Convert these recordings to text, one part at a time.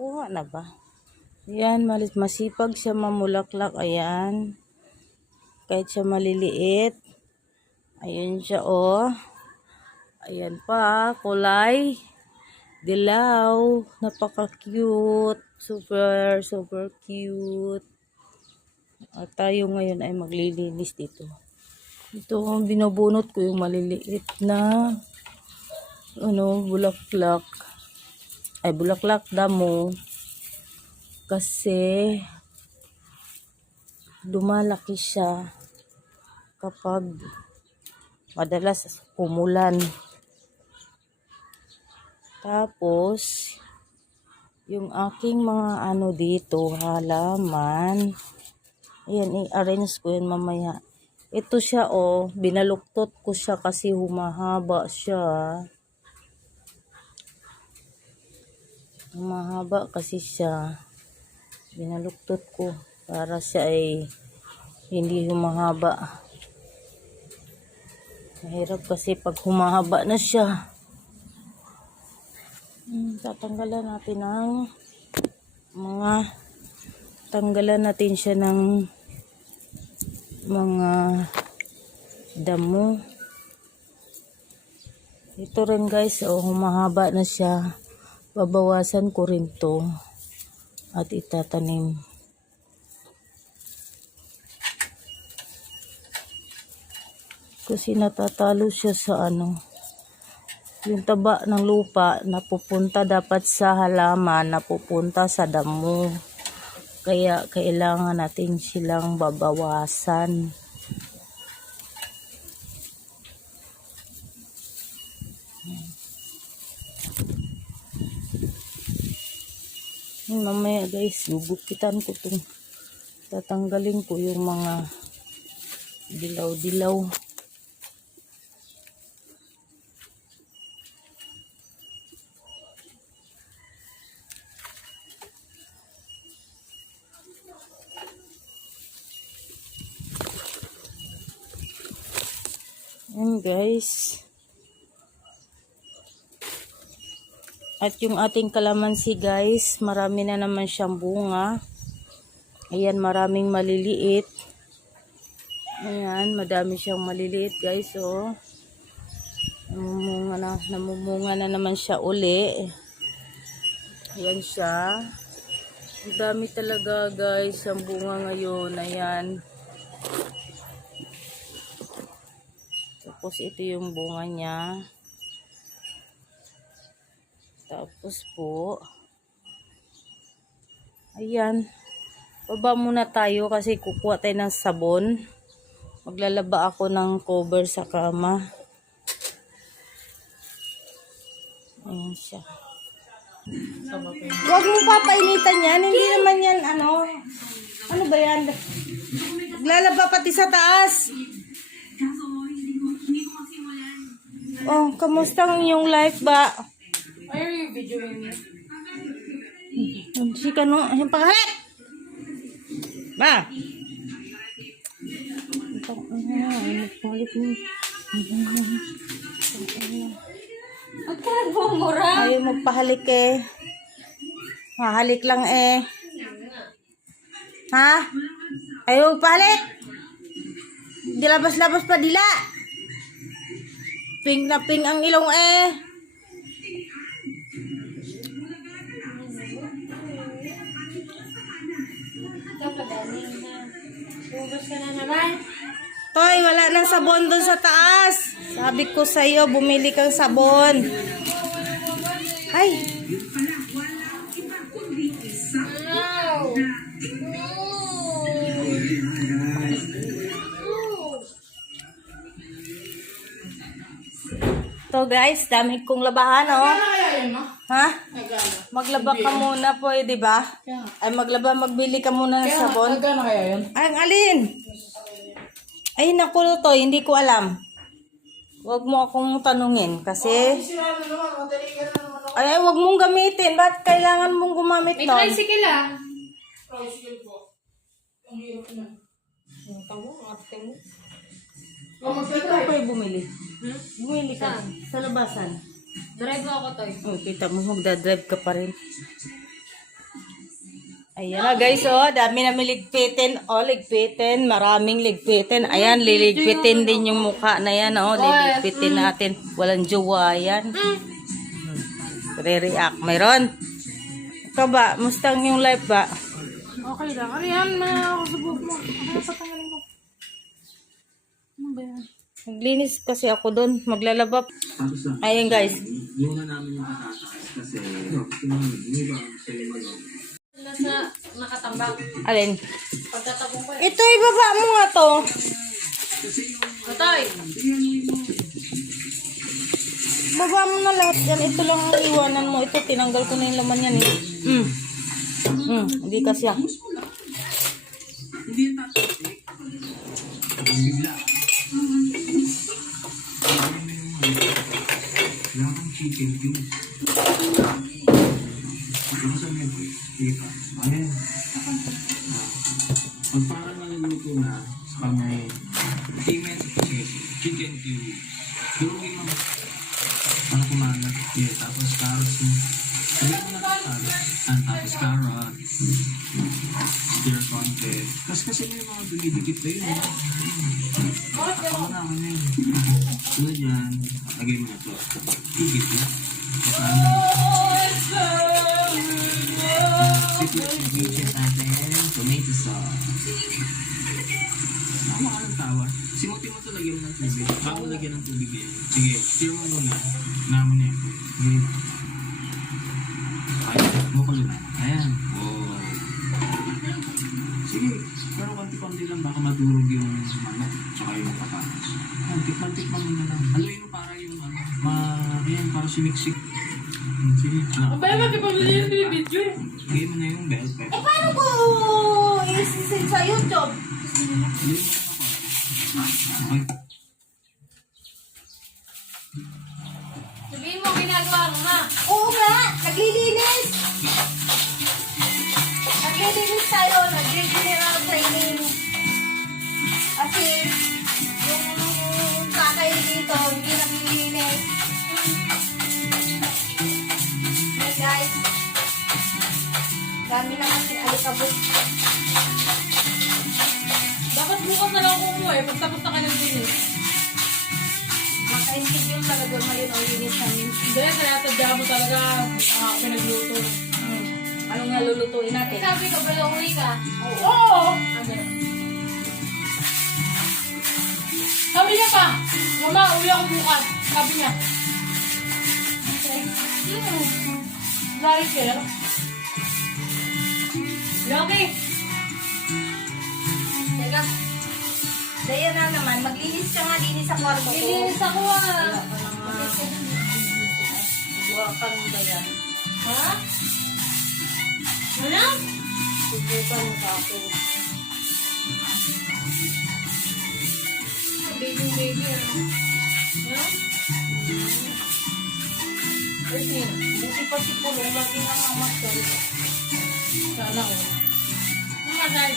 Nakuha na ba? Ayan, masipag siya mamulaklak. Ayan. Kahit siya maliliit. Ayan siya, oh. Ayan pa, kulay dilaw. Napaka-cute. Super, super cute. At tayo ngayon ay maglilinis dito. Ito, binubunot ko yung maliliit na bulaklak. Ay, bulaklak damo. Kasi lumalaki siya kapag madalas umulan. Tapos, yung aking mga dito, halaman. Ayan, i-arrange ko yun mamaya. Ito siya, oh. Binaluktot ko siya kasi humahaba siya. Humahaba kasi siya. Binaluktot ko para siya ay hindi humahaba. Mahirap kasi pag humahaba na siya. Tatanggalan natin siya ng mga damo. Ito rin guys, humahaba na siya. Babawasan ko rin to at itatanim. Kasi natatalo siya sa yung taba ng lupa napupunta dapat sa halaman, napupunta sa damo. Kaya kailangan natin silang babawasan. Mamaya guys, gugupitan ko itong tatanggalin ko yung mga dilaw-dilaw. Ayan guys. At yung ating kalamansi guys, marami na naman siyang bunga. Ayan, maraming maliliit. Ayan, madami siyang maliliit guys, oh. Namumunga na naman siya uli. Ayan siya. Ang dami talaga guys ang bunga ngayon. Ayan. Tapos ito yung bunga niya. Tapos po, ayan. Baba muna tayo kasi kukuha tayo ng sabon. Maglalaba ako ng cover sa kama. Ayan siya. Huwag mo papainitan yan. Hindi naman yan ano ba yan? Maglalaba pati sa taas. Oh, kamusta ang inyong life ba? Why are you videoing me? Sika no, yung pangalit! Ba? Pangalit mo. Ang karabong mura. Ayaw magpahalik eh. Mahalik lang eh. Ha? Ayaw magpahalik! Di labas-labas pa dila. Pink na pink ang ilong eh. Ubus ka na naman. Toy, wala nang sabon doon sa taas. Sabi ko sa iyo, bumili kang sabon. Ay. To guys, dami kong labahan oh. Ha? Maglaba ka muna po, di ba? Ay magbili ka muna ng sabon. Magkano kaya yun? Ay, ang alin? Ay, naku to, hindi ko alam. Huwag mo akong tanungin kasi... Ay, huwag mong gamitin. Ba't kailangan mong gumamit May nun? tricycle ah. Tricycle po. Ang hirap na. Ang tamo, ate mo. Ikaw pa bumili. Bumili ka. Sa labasan. Drive mo ako, Toy. Oh, kita mo, magdadrive ka pa rin. Ayan na guys, oh, dami namin ligpitin. Oh, ligpitin, maraming ligpitin. Ayan, liligpitin din yung mukha na yan, oh. Liligpitin natin. Walang jowa yan. Re-react. Mayroon? Ikaw ba? Mustang yung life ba? Okay lang. Ano yan? Ako sa buhok mo. Ano patanggalin ko? Ano ba yan? Naglinis kasi ako doon. Maglalaba. Ayan guys. Muna namin yung patatas kasi hindi ba sa lima Nasa nakatambak. Alin? Pagtatapong ko yan. Ito, ibaba mo nga to. Matay! Baba mo na lahat yan. Ito lang ang iwanan mo. Ito, tinanggal ko na yung laman yan eh. Hindi kasi ah. Hindi yung tatasik. Bigla. Wala kang chicken cube. Ano sa mga po? Sige pa. Ayan. Pag parang naluluto na sa kamay, payment chicken cube. Durugin mo. Para kumagat. Yeah, tapos carrots mo. Sabi mo na carrots. Tapos carrots. Stir konti. Kasi may mga dumidikit na yun. Ako na ako na yun. Tulad yan. Lagay mo na ito. Higit na. Secret ingredients natin. Tomato sauce. Ako ka ng tawa. Simutin mo ito, lagyan mo ng tubig. Bago lagyan ng tubig yan. Sige, stir mo muna. Namo niya. Sige. Ayan, mukulo na. Ayan. Oh. Sige, pero konti-konti lang. Baka madurog yung manok. Tsaka yung patatas. Ayan, tikman-tikman mo na lang. Haluin mo para yung ayan, para sumiksik. Sige. Ang bala magkipamili yung video eh. Lagay mo na yung bell pepper. Paano ko isisin sa YouTube? Haluin mo na ako. Okay. Sabihin mo ginagawa mo na. Oo nga, naglilinis. Naglilinis tayo, nag-general training. Kasi yung kakay dito, hindi naglilinis. Hey guys, dami na kasi alikabok. Dapat bukas na lang ako umuwi. Pagtapos na kayo ng linis. Makaintig yung talaga ngayon ang linis namin. Hindi, kaya tadya mo talaga. Ako pinagluto. Ano nga lulutuin natin? Sabi ko, bala uwi ka. Oo! Ano? Sabi niya pa, Mama, uwi ako bukas. Sabi niya. Very fair. Loki! Teka. Daya na naman, maglinis ka nga din sa kwarto ko. Nilinis ako ah. Wala ka na nga. Buwa ka nung dayan. Ha? Ano? Subukan mo sa akin. Baby. Ano? Kasi, buti pa si Pulong, lagi na mamas ka rin. Sana ko. Mamatay.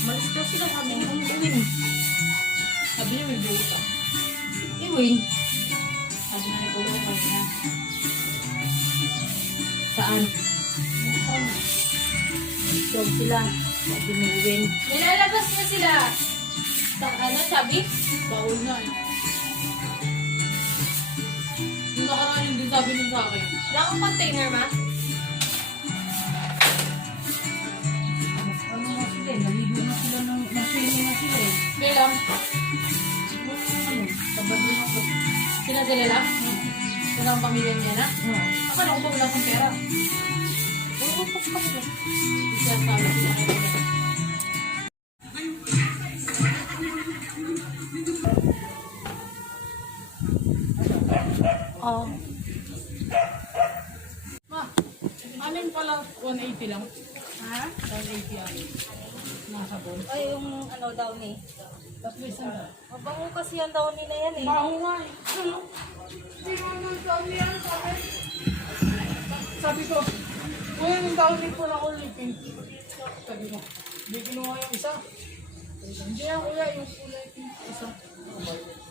Malis ka sila kami, ang gawin. Sabi niya may buta. Iwin. Sabi niya may buta. Saan? Ikaw sila. Sabi ni Iwin. Nilalabas na sila. Ano sabi? Bawal na eh. Yung nakaraan yung din sabi nun sa akin. Wala kang container, ma? Ano nga sila eh, naligo na sila ng-swimming na sila eh. Kailan? Ano, sabado na ako. Sila lang? Wala kang pamilya niya na? Akala ko ba wala kang pera? Oo, pa sila. Siya sabi ko sa akin. Oh. Ma, alin pala 180 lang? Ha? 180 alin. Nasa bon. Ay, yung ano daw ni. Tapos may sanda. Mabango kasi yan daw ni na yan eh. Baho nga eh. Sabi ko, kuya, yung taon po na kulay pink. Sabi ko, hindi kinuha yung isa. Hindi yan kuya, yung kulay pink isa.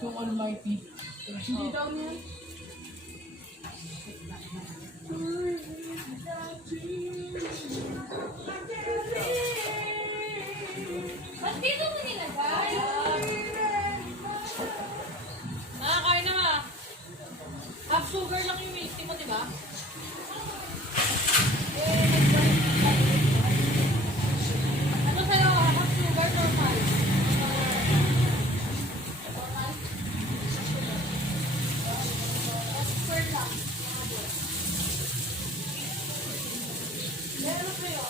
Yung almighty. Hindi daw niya. sugar lang yung milk tea mo, di ba? Ano sa'yo? Half sugar, normal? Square lang. Meron kayo.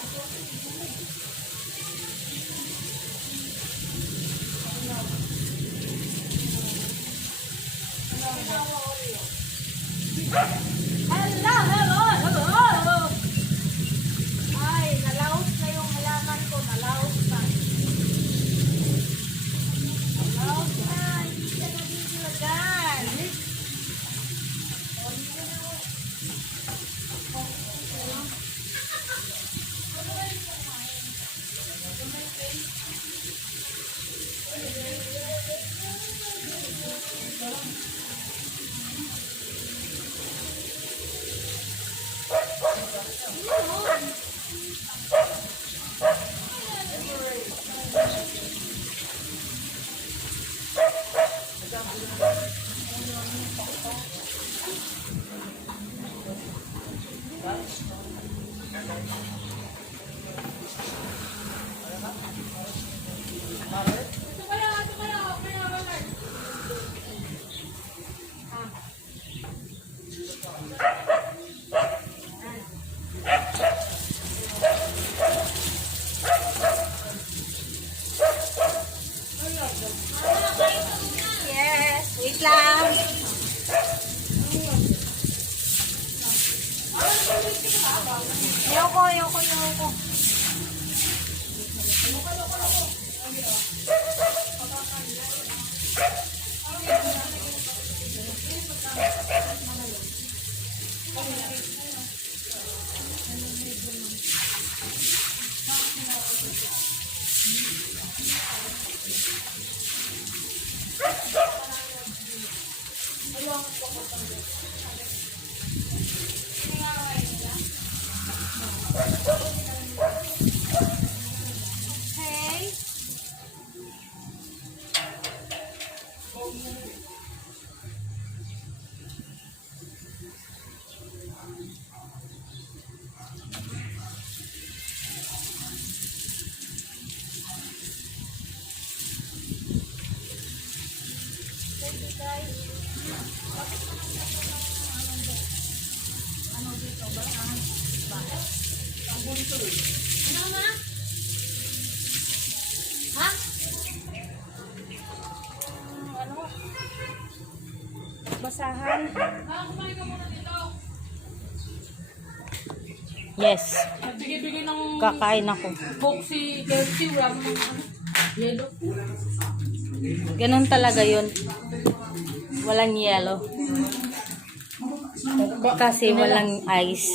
Hello, hello, hello. Ay, nalaos na yung halaman ko. Nalaos na. Nalaos na. Hindi siya nagiglagan. Yes, wait lang. Ayoko. Okay. Ano na? Ha? Ano? Basahan. Kumain ka muna dito. Yes. Nagbigay-bigay ng Kakain ako. Coke si Kirsty. Wala mo ng yellow. Ganun talaga yun. Walang yellow. Kasi walang ice.